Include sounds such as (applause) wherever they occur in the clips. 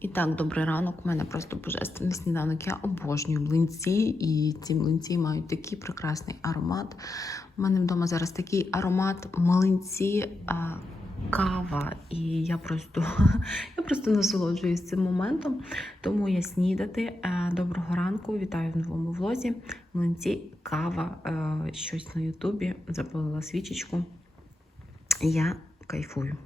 І так, добрий ранок. У мене просто божественний сніданок. Я обожнюю млинці, і ці млинці мають такий прекрасний аромат. У мене вдома зараз такий аромат млинці, а, кава. І я просто, (laughs) я просто насолоджуюсь цим моментом. Тому я снідати. Е, Доброго ранку, вітаю в новому влозі. Млинці, кава, е, щось на Ютубі. Запалила свічечку. Я кайфую.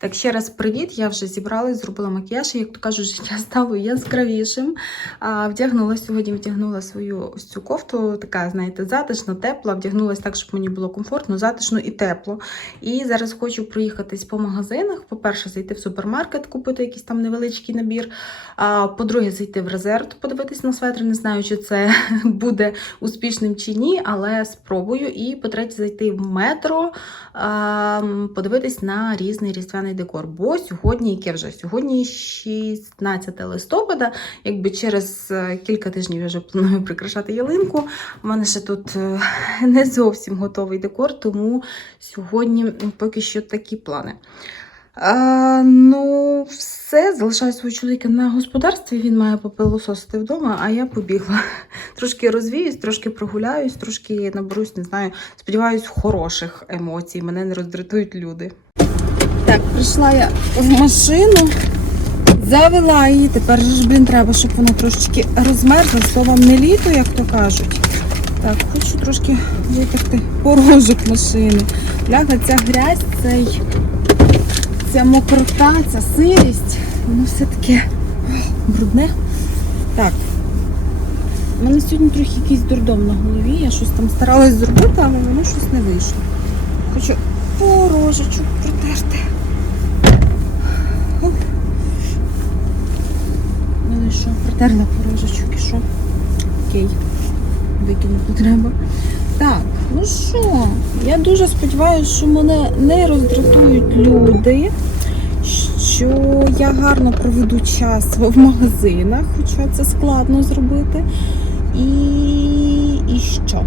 Так, ще раз привіт. Я вже зібралась, зробила макіяж, і, як то кажуть, життя (laughs) стало яскравішим. А, вдягнула сьогодні, вдягнула свою ось цю кофту, така, знаєте, затишна, тепла. Вдягнулася так, щоб мені було комфортно, затишно і тепло. І зараз хочу проїхатись по магазинах. По-перше, зайти в супермаркет, купити якийсь там невеличкий набір. А, по-друге, зайти в резерв, подивитись на светри. Не знаю, чи це (laughs) буде успішним чи ні, але спробую. І по-третє, зайти в метро, а, подивитись на різний різдвяний декор. Бо сьогодні, яке вже сьогодні 16 листопада, якби через е, кілька тижнів я вже планую прикрашати ялинку. У мене ще тут е, не зовсім готовий декор, тому сьогодні поки що такі плани. А, ну, все, залишаю свого чоловіка на господарстві. Він має попилососити вдома, а я побігла. Трошки розвіюсь, трошки прогуляюсь, трошки наберусь, не знаю. Сподіваюсь, хороших емоцій. Мене не роздратують люди. Так, прийшла я в машину, завела її. Тепер ж, блін, треба, щоб вона трошечки розмерзла. Словом, не літо, як то кажуть. Так, хочу трошки витерти порожок машини. Ляга ця грязь, цей, ця мокрота, ця сирість, воно все таке брудне. Так. У мене сьогодні трохи якийсь дурдом на голові. Я щось там старалась зробити, але воно щось не вийшло. Хочу порожечок протерти. Оп. Ну і що, протерла порожечок і що? Окей. Викинути треба. Так, ну що, я дуже сподіваюся, що мене не роздратують люди, що я гарно проведу час в магазинах, хоча це складно зробити. І, і що?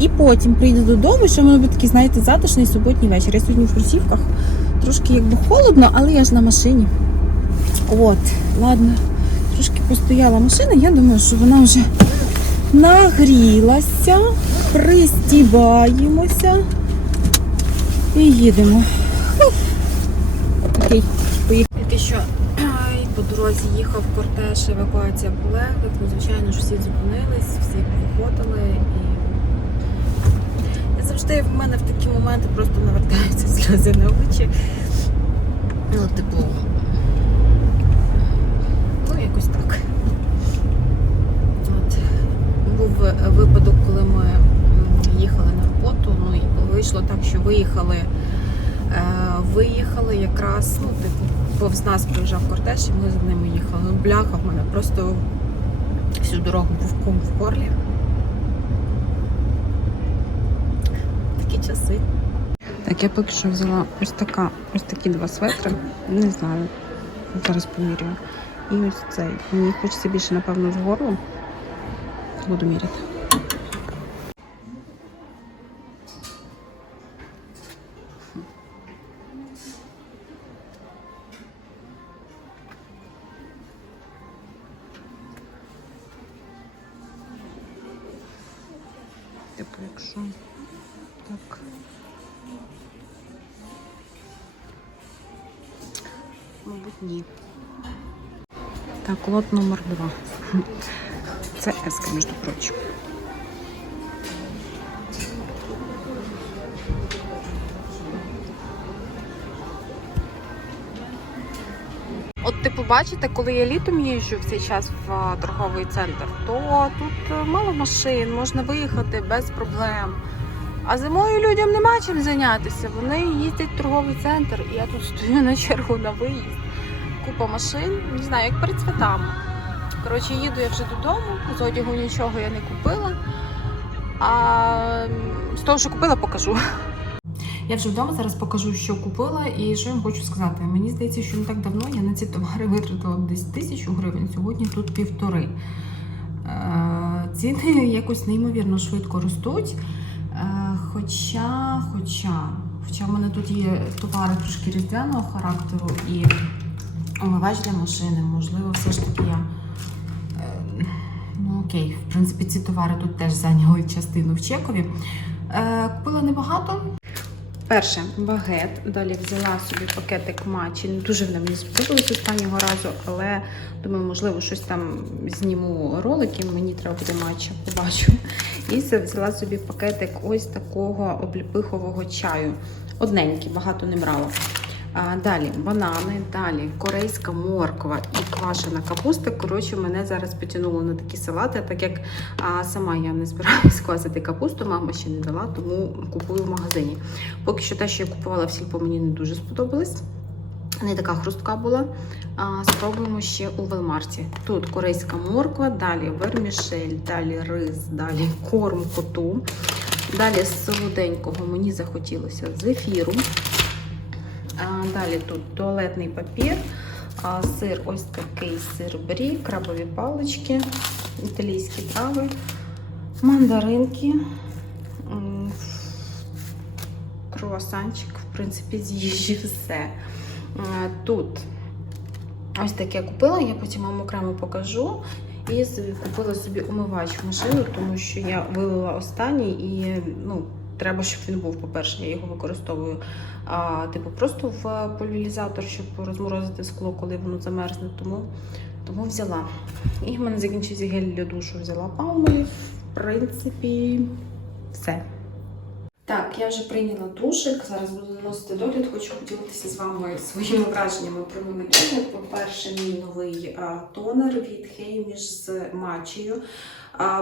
І потім прийду додому, що в мене буде такий, знаєте, затишний суботній вечір. Я сьогодні в кросівках. Трошки якби холодно, але я ж на машині. От, ладно, трошки постояла машина, я думаю, що вона вже нагрілася, пристібаємося і їдемо. Окей, поїхали. Тільки що по дорозі їхав кортеж, евакуація полеглих. Ну, звичайно ж, всі зупинились, всі виходили і. Я завжди в мене в такі моменти просто навертаються (laughs) сльози на очі. Ну, типу. Так. От. Був випадок, коли ми їхали на роботу, ну і вийшло так, що виїхали. Е, виїхали якраз, ну, типу, повз нас приїжджав кортеж, і ми з ними їхали. Ну, бляха в мене просто всю дорогу був ком в горлі. Такі часи. Так, я поки що взяла ось така, ось такі два светри. Не знаю. Зараз поміряю. І ось цей. Мені хочеться більше, напевно, з горлом. Буду міряти. Типу, якщо так. Мабуть, ні. Так, лот номер два. Це еска, між прочим. От, типу, бачите, коли я літом їжджу в цей час в торговий центр, то тут е, мало машин, можна виїхати без проблем. А зимою людям нема чим зайнятися. Вони їздять в торговий центр, і я тут стою на чергу на виїзд. Купа машин, не знаю, як перед святами. Коротше, їду я вже додому, з одягу нічого я не купила. А з того, що купила, покажу. Я вже вдома зараз покажу, що купила і що я вам хочу сказати. Мені здається, що не так давно я на ці товари витратила десь тисячу гривень, сьогодні тут півтори. Е, Ціни якось неймовірно швидко ростуть. Е, Хоча, хоча, хоча в мене тут є товари трошки різдвяного характеру і омивач для машини, можливо, все ж таки я. е, Ну окей, в принципі, ці товари тут теж зайняли частину в чекові. Е, Купила небагато. Перше багет. Далі взяла собі пакетик матчі. Не дуже вони мені сподобалось останнього разу, але думаю, можливо, щось там зніму ролики. Мені треба буде матча, побачу. І взяла собі пакетик ось такого обліпихового чаю. Одненький, багато не брала. Далі банани, далі корейська морква і квашена капуста. Коротше, мене зараз потягнуло на такі салати, так як а, сама я не збираюсь (laughs) квасити капусту, мама ще не дала, тому купую в магазині. Поки що те, що я купувала в сільпо, мені не дуже сподобалось. Не така хрустка була. А, спробуємо ще у Велмарті. Тут корейська морква, далі вермішель, далі рис, далі корм коту. Далі з солоденького мені захотілося зефіру. Далі тут туалетний папір, сир ось такий сир брі, крабові палички, італійські трави, мандаринки, круасанчик, в принципі, з їжі все. Тут ось таке купила, я потім вам окремо покажу. І купила собі умивач в машину, тому що я вилила останній і ну, треба, щоб він був. По-перше, я його використовую а, типу, просто в пульверізатор, щоб розморозити скло, коли воно замерзне. Тому, тому взяла. І в мене закінчився гель для душу. Взяла палмові. В принципі, все. Так, я вже прийняла душик. Зараз буду наносити догляд. Хочу поділитися з вами своїми враженнями про новий догляд. По-перше, мій новий а, тонер від Хейміш з матчею.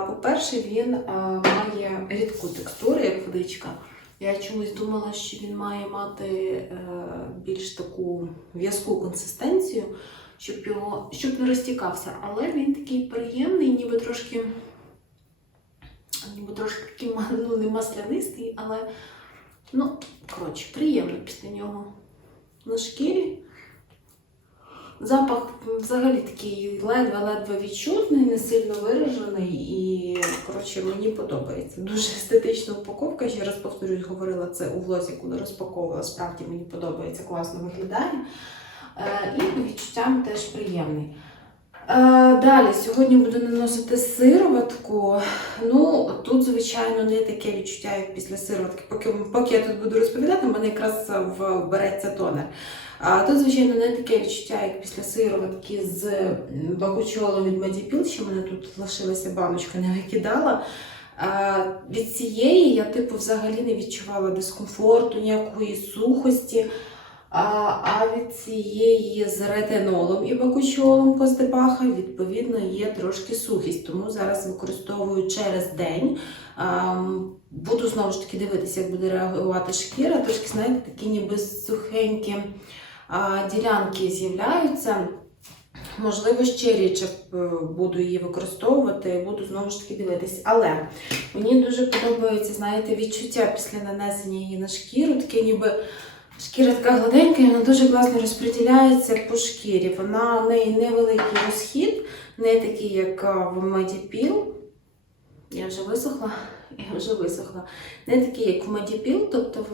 По-перше, він має рідку текстуру, як водичка. Я чомусь думала, що він має мати е, більш таку в'язку консистенцію, щоб його щоб не розтікався. Але він такий приємний, ніби трошки, ніби трошки ну, не маслянистий, але ну, коротше, приємно після нього на шкірі. Запах взагалі такий ледве-ледве відчутний, не сильно виражений і коротше мені подобається. Дуже естетична упаковка. Ще раз повторюсь, говорила це у влозі, коли розпаковувала. Справді мені подобається, класно виглядає. Е, і відчуттям теж приємний. Е, Далі, сьогодні буду наносити сироватку. Ну, тут, звичайно, не таке відчуття, як після сироватки. Поки, поки я тут буду розповідати, в мене якраз вбереться тонер. А тут, звичайно, не таке відчуття, як після сироватки з бакучолом від Медіпіл, що мене тут лишилася баночка, не викидала. А, від цієї я, типу, взагалі не відчувала дискомфорту, ніякої сухості. А, а від цієї з ретинолом і бакучолом Костепаха, відповідно, є трошки сухість. Тому зараз використовую через день. А, буду знову ж таки дивитися, як буде реагувати шкіра. Трошки, знаєте, такі ніби сухенькі ділянки з'являються. Можливо, ще рідше буду її використовувати, буду знову ж таки дивитись. Але мені дуже подобається, знаєте, відчуття після нанесення її на шкіру, таке ніби шкіра така гладенька, і вона дуже класно розподіляється по шкірі. Вона в неї невеликий розхід, не такий, як в Medipil. Я вже висохла, я вже висохла. Не такий, як в Medipil, тобто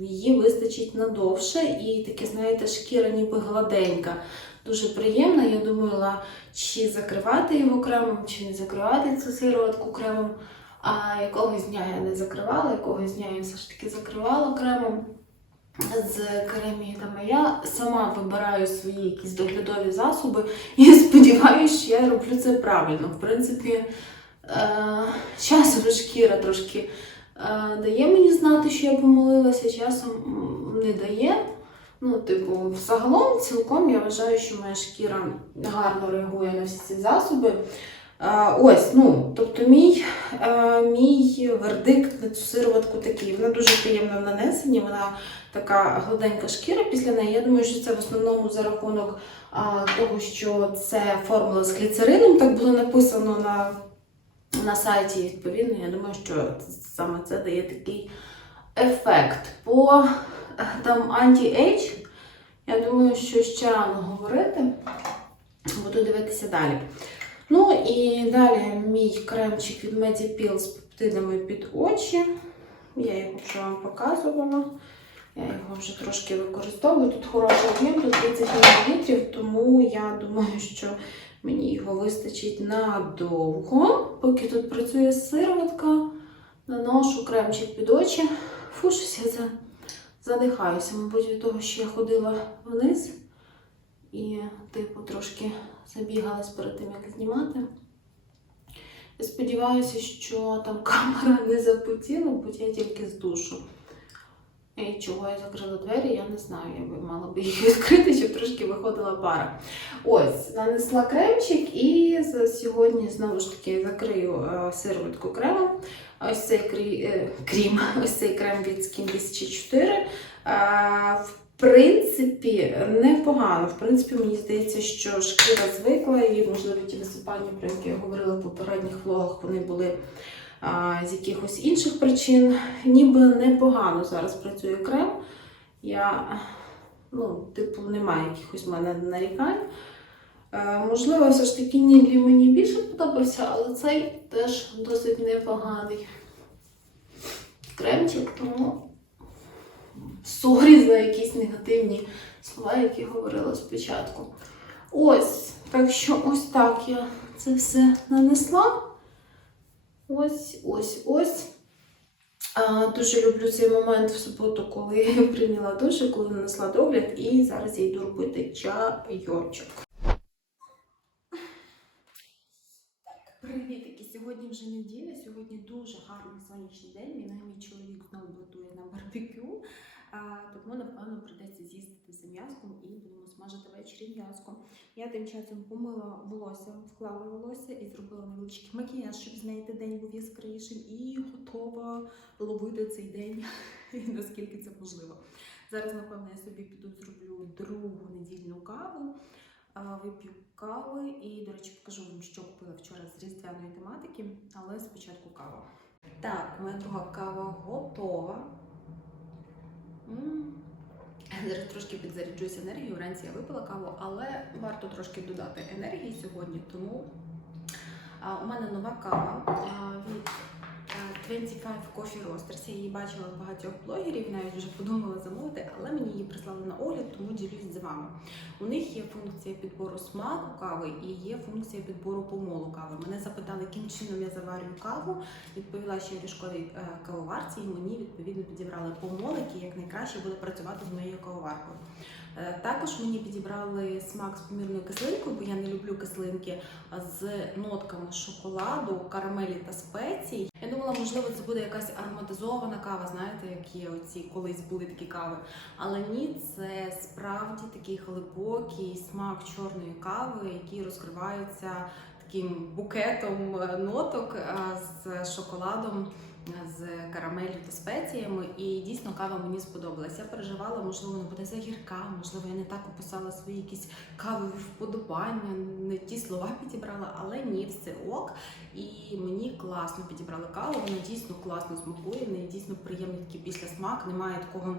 її вистачить надовше і таке, знаєте, шкіра ніби гладенька. Дуже приємно. Я думала, чи закривати його кремом, чи не закривати цю сироватку кремом. А якогось дня я не закривала, якогось дня я все ж таки закривала кремом з керамідами. Я сама вибираю свої якісь доглядові засоби і (laughs) сподіваюся, що я роблю це правильно. В принципі, е, часом шкіра трошки дає мені знати, що я помилилася, часом не дає. Ну, типу, загалом, цілком я вважаю, що моя шкіра гарно реагує на всі ці засоби. Е, ось, ну, тобто мій, е, мій вердикт на цю сироватку такий. Вона дуже приємна в нанесенні, вона така гладенька шкіра після неї. Я думаю, що це в основному за рахунок того, що це формула з гліцерином, так було написано на на сайті. Відповідно, я думаю, що саме це дає такий ефект. По е, там anti-age, я думаю, що ще рано говорити. Буду дивитися далі. Ну і далі мій кремчик від Medipil з пептидами під очі. Я його вже вам показувала. Я його вже трошки використовую. Тут хороший об'єм, тут 30 мл, тому я думаю, що мені його вистачить надовго. Поки тут працює сироватка, наношу кремчик під очі. Фу, щось я за- задихаюся, мабуть, від того, що я ходила вниз і, типу, трошки забігалась перед тим, як знімати. Я сподіваюся, що там (laughs) камера не запотіла, бо я тільки з душу. І чого я закрила двері, я не знаю. Я би мала би їх (laughs) відкрити, щоб трошки виходила пара. Ось, нанесла кремчик і сьогодні знову ж таки закрию е, сироватку кремом. Ось цей е, крім, (laughs) ось цей крем від Skin 1004. Е, в принципі, непогано. В принципі, мені здається, що шкіра звикла і, можливо, ті висипання, про які я говорила в попередніх влогах, вони були з якихось інших причин. Ніби непогано зараз працює крем. Я, ну, типу, немає якихось в мене нарікань. Е, можливо, все ж таки Ніллі мені більше подобався, але цей теж досить непоганий кремчик, тому сорі за якісь негативні слова, які говорила спочатку. Ось, так що ось так я це все нанесла. Ось, ось, ось. А, дуже люблю цей момент в суботу, коли я (laughs) прийняла душ, коли нанесла догляд, і зараз я йду робити чайочок. Привітики! Сьогодні вже неділя, сьогодні дуже гарний сонячний день. Мій чоловік знову готує на барбекю. Тому, напевно, прийдеться з'їздити за м'язком і будемо смажити ввечері м'язко. Я тим часом помила волосся, вклала волосся і зробила невеличкий макіяж, щоб знаєте, день був яскравішим і готова ловити цей день, (laughs) наскільки це можливо. Зараз, напевно, я собі піду зроблю другу недільну каву. Вип'ю кави і, до речі, покажу вам, що купила вчора з різдвяної тематики, але спочатку кава. Так, моя друга кава готова. Зараз трошки підзаряджусь енергією. Вранці я випила каву, але варто трошки додати енергії сьогодні, тому у мене нова кава від 25 Coffee Roasters. Я її бачила в багатьох блогерів, навіть вже подумала замовити, але мені її прислали на огляд, тому ділюсь з вами. У них є функція підбору смаку кави і є функція підбору помолу кави. Мене запитали, яким чином я заварюю каву. Відповіла, що я ріжковій е, кавоварці, і мені відповідно підібрали помол, який як найкраще буде працювати з моєю кавоваркою. Е, Також мені підібрали смак з помірною кислинкою, бо я не люблю кислинки з нотками шоколаду, карамелі та спецій. Я думала, можливо, це буде якась ароматизована кава, знаєте, які оці колись були такі кави. Але ні, це справді такий глибокий смак чорної кави, який розкривається таким букетом е, ноток е, з шоколадом. З карамелью та спеціями, і дійсно кава мені сподобалась. Я переживала, можливо, вона буде загірка, можливо, я не так описала свої якісь кавові вподобання, не ті слова підібрала, але ні, все ок. І мені класно підібрали каву, вона дійсно класно смакує, в неї дійсно приємний такий післясмак, немає такого,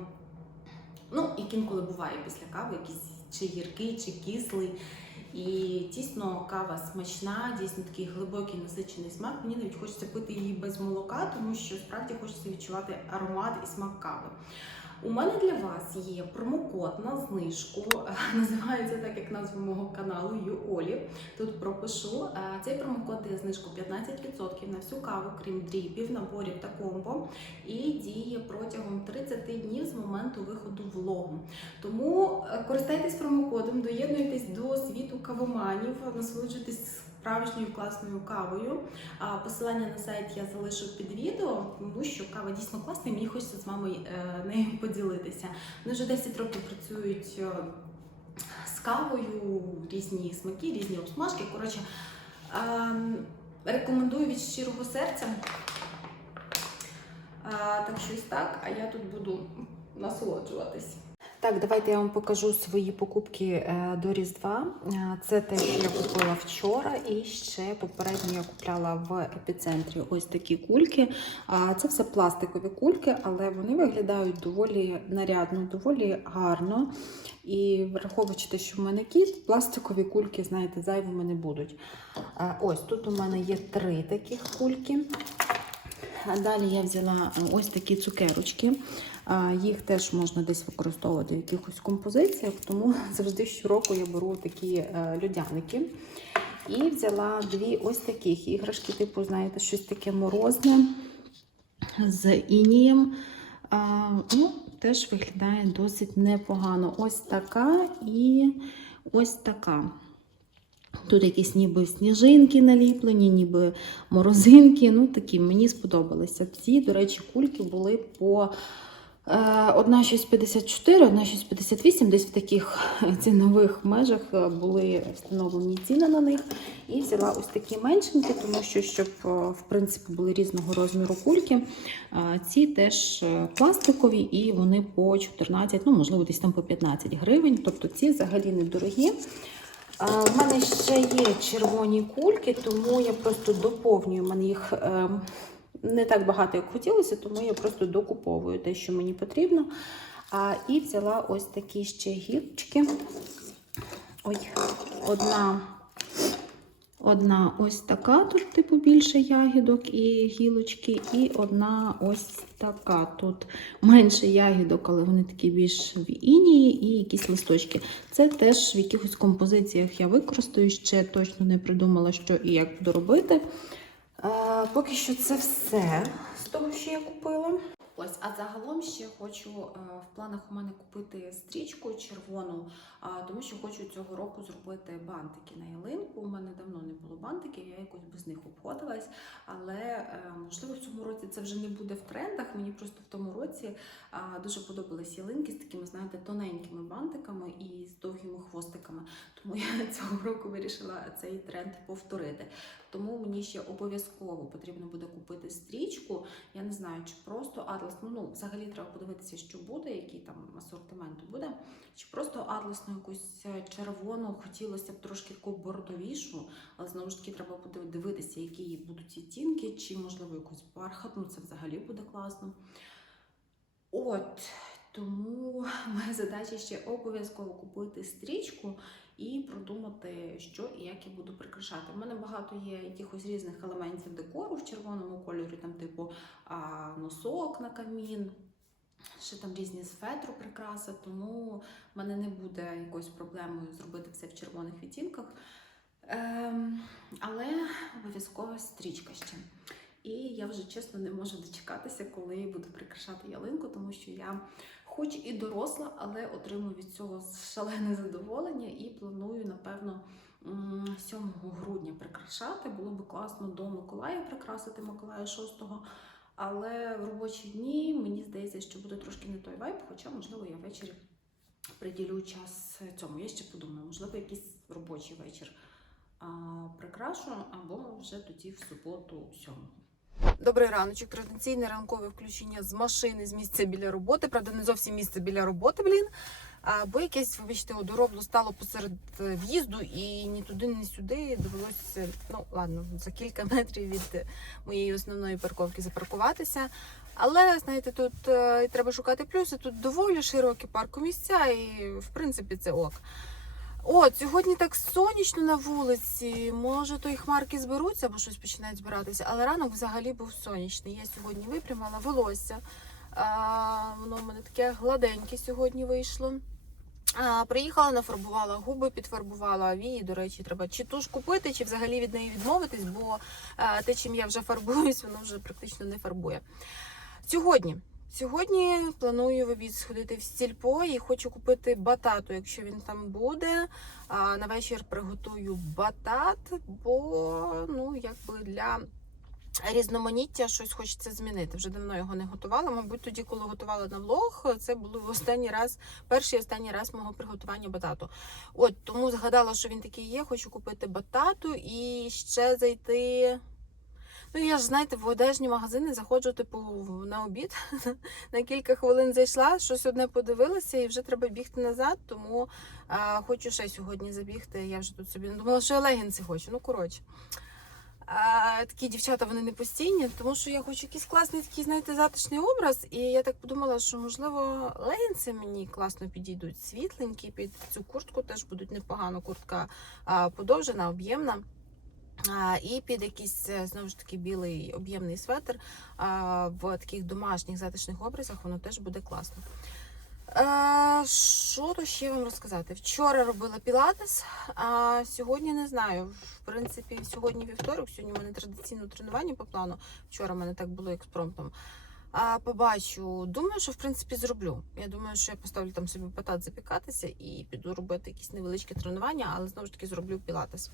ну, як інколи буває після кави, якийсь чи гіркий, чи кислий. І дійсно кава смачна, дійсно такий глибокий насичений смак. Мені навіть хочеться пити її без молока, тому що справді хочеться відчувати аромат і смак кави. У мене для вас є промокод на знижку, (laughs) називається так, як назва мого каналу Юолі. Тут пропишу. Е, Цей промокод дає знижку 15% на всю каву, крім дрібів, наборів та комбо, і діє протягом 30 днів з моменту виходу влогу. Тому е, користайтесь промокодом, доєднуйтесь до світу кавоманів, насолоджуйтесь справжньою класною кавою. Посилання на сайт я залишу під відео, тому що кава дійсно класна, і мені хочеться з вами е, нею поділитися. Вони вже 10 років працюють е, з кавою, різні смаки, різні обсмажки. Коротше, рекомендую від щирого серця. Так щось так, а я тут буду насолоджуватись. Так, давайте я вам покажу свої покупки е, до Різдва. Е, Це те, що я купила вчора, і ще попередньо я купляла в епіцентрі ось такі кульки. Це все пластикові кульки, але вони виглядають доволі нарядно, доволі гарно. І враховуючи те, що в мене кіт, пластикові кульки, знаєте, зайвими не будуть. Ось тут у мене є три таких кульки. Далі я взяла е, ось такі цукерочки. Їх теж можна десь використовувати в якихось композиціях, тому (laughs) завжди щороку я беру такі е, людяники. І взяла дві ось таких іграшки, типу, знаєте, щось таке морозне з інієм. Ну, теж виглядає досить непогано. Ось така і ось така. Тут якісь ніби сніжинки наліплені, ніби морозинки. Ну, такі мені сподобалися. Ці, до речі, кульки були по одна 6,54, одна 6,58, десь в таких цінових межах е, були встановлені ціни на них. І взяла ось такі меншенькі, тому що, щоб е, в принципі були різного розміру кульки. Е, Ці теж е, пластикові і вони по 14, ну можливо, десь там по 15 гривень. Тобто ці взагалі недорогі. В мене ще є червоні кульки, тому я просто доповнюю. У мене їх е, не так багато, як хотілося, тому я просто докуповую те, що мені потрібно. А, і взяла ось такі ще гілочки. Ой, одна, одна ось така, тут, типу, більше ягідок і гілочки, і одна ось така. Тут менше ягідок, але вони такі більш в інії і якісь листочки. Це теж в якихось композиціях я використаю, ще точно не придумала, що і як буду робити. А, поки що це все з того, що я купила. Ось, а загалом ще хочу е, в планах у мене купити стрічку червону, тому що хочу цього року зробити бантики на ялинку. У мене давно не було бантиків, я якось без них обходилась. Але е, можливо в цьому році це вже не буде в трендах. Мені просто в тому році дуже подобались ялинки з такими, знаєте, тоненькими бантиками і з довгими хвостиками. Тому я (laughs) цього року вирішила цей тренд повторити. Тому мені ще обов'язково потрібно буде купити стрічку. Я не знаю, чи просто атлас. Ну, ну взагалі треба подивитися, що буде, який там асортимент буде. Чи просто атласну якусь е, червону, хотілося б трошки бордовішу, але знову ж таки треба буде дивитися, які будуть відтінки, чи можливо якусь бархатну, це взагалі буде класно. От, тому моя задача ще обов'язково купити стрічку і продумати, що і як я буду прикрашати. У мене багато є якихось різних елементів декору в червоному кольорі, там, типу а, носок на камін, ще там різні з фетру прикраси, тому в мене не буде якоюсь проблемою зробити все в червоних відтінках. Ем, але обов'язково стрічка ще. І я вже чесно не можу дочекатися, коли буду прикрашати ялинку, тому що я, хоч і доросла, але отримую від цього шалене задоволення і планую, напевно, 7 грудня прикрашати. Було би класно до Миколая прикрасити Миколая 6-го. Але в робочі дні мені здається, що буде трошки не той вайб, хоча, можливо, я ввечері приділю час цьому. Я ще подумаю, можливо, якийсь робочий вечір а, прикрашу, або вже тоді в суботу 7 Добрий раночок, традиційне ранкове включення з машини з місця біля роботи. Правда, не зовсім місце біля роботи, блін. Бо якесь, вибачте, одоробло стало посеред е, в'їзду і ні туди, ні сюди довелося, ну ладно, за кілька (laughs) метрів від моєї основної парковки запаркуватися. Але знаєте, тут е, треба шукати плюси. Тут доволі широкі паркомісця, і в принципі це ок. От, сьогодні так сонячно на вулиці. Може, то і хмарки зберуться, або щось починають збиратися. Але ранок взагалі був сонячний. Я сьогодні випрямила волосся. А, воно в мене таке гладеньке сьогодні вийшло. А, приїхала, нафарбувала губи, підфарбувала вії. До речі, треба чи туш купити, чи взагалі від неї відмовитись, бо а, те, чим я вже фарбуюсь, воно вже практично не фарбує. Сьогодні. Сьогодні планую в сходити в стільпо і хочу купити батату, якщо він там буде. На вечір приготую батат, бо ну якби для різноманіття щось хочеться змінити. Вже давно його не готувала. Мабуть, тоді, коли готувала на влог, це було останній раз, перший останній раз мого приготування батату. От тому згадала, що він такий є. Хочу купити батату і ще зайти. Ну, я ж, знаєте, в одежні магазини заходжу, типу, на обід. (laughs) на кілька хвилин зайшла, щось одне подивилася, і вже треба бігти назад. Тому а, хочу ще сьогодні забігти. Я вже тут собі не думала, що я легінси хочу. Ну, коротше. А, такі дівчата вони не постійні, тому що я хочу якийсь класний такий, знаєте, затишний образ. І я так подумала, що можливо легінси мені класно підійдуть, світленькі під цю куртку теж будуть непогано. Куртка а, подовжена, об'ємна. І під якийсь е, знову ж таки білий об'ємний светр в таких домашніх затишних образах воно теж буде класно. Е, Що то ще вам розказати? Вчора робила пілатес, а сьогодні не знаю. В принципі, сьогодні вівторок, сьогодні у мене традиційне тренування по плану. Вчора в мене так було експромтом. А, побачу. Думаю, що в принципі зроблю. Я думаю, що я поставлю там собі батат запікатися і піду робити якісь невеличкі тренування, але знову ж таки зроблю пілатес.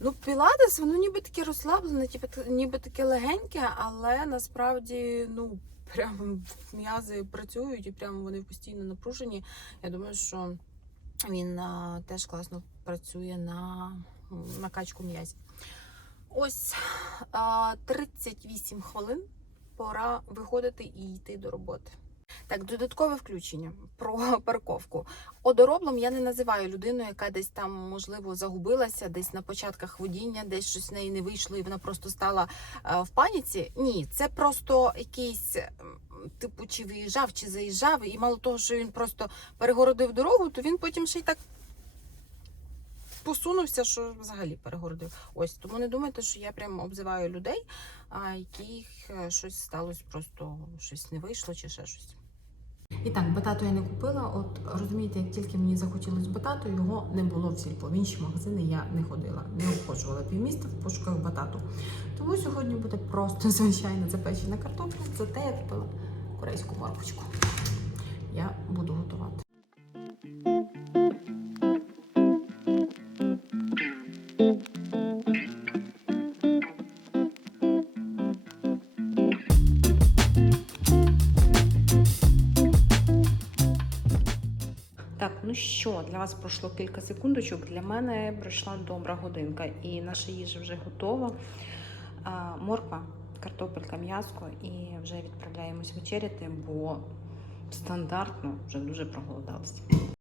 Ну, пілатес, воно ніби таке розслаблене, ніби, таке легеньке, але насправді, ну, прям м'язи працюють і прямо вони постійно напружені. Я думаю, що він а, теж класно працює на накачку м'язів. Ось а, 38 хвилин. Пора виходити і йти до роботи. Так, додаткове включення про (laughs) парковку. Одороблом я не називаю людину, яка десь там, можливо, загубилася, десь на початках водіння, десь щось в неї не вийшло, і вона просто стала е, в паніці. Ні, це просто якийсь, типу, чи виїжджав, чи заїжджав, і мало того, що він просто перегородив дорогу, то він потім ще й так посунувся, що взагалі перегородив. Ось тому не думайте, що я прям обзиваю людей, а яких е, щось сталося, просто щось не вийшло чи ще щось. І так, батату я не купила. От розумієте, як тільки мені захотілося батату, його не було в сільпо. В інші магазини я не ходила, не обходжувала півміста в пошуках батату. Тому сьогодні буде просто (laughs) звичайна запечена картопля. Зате я купила корейську морквочку. Я буду готувати. Що, для вас пройшло кілька секундочок. Для мене пройшла добра годинка, і наша їжа вже готова. Морква, картопелька, м'яско, і вже відправляємось вечеряти, бо стандартно вже дуже проголодалися.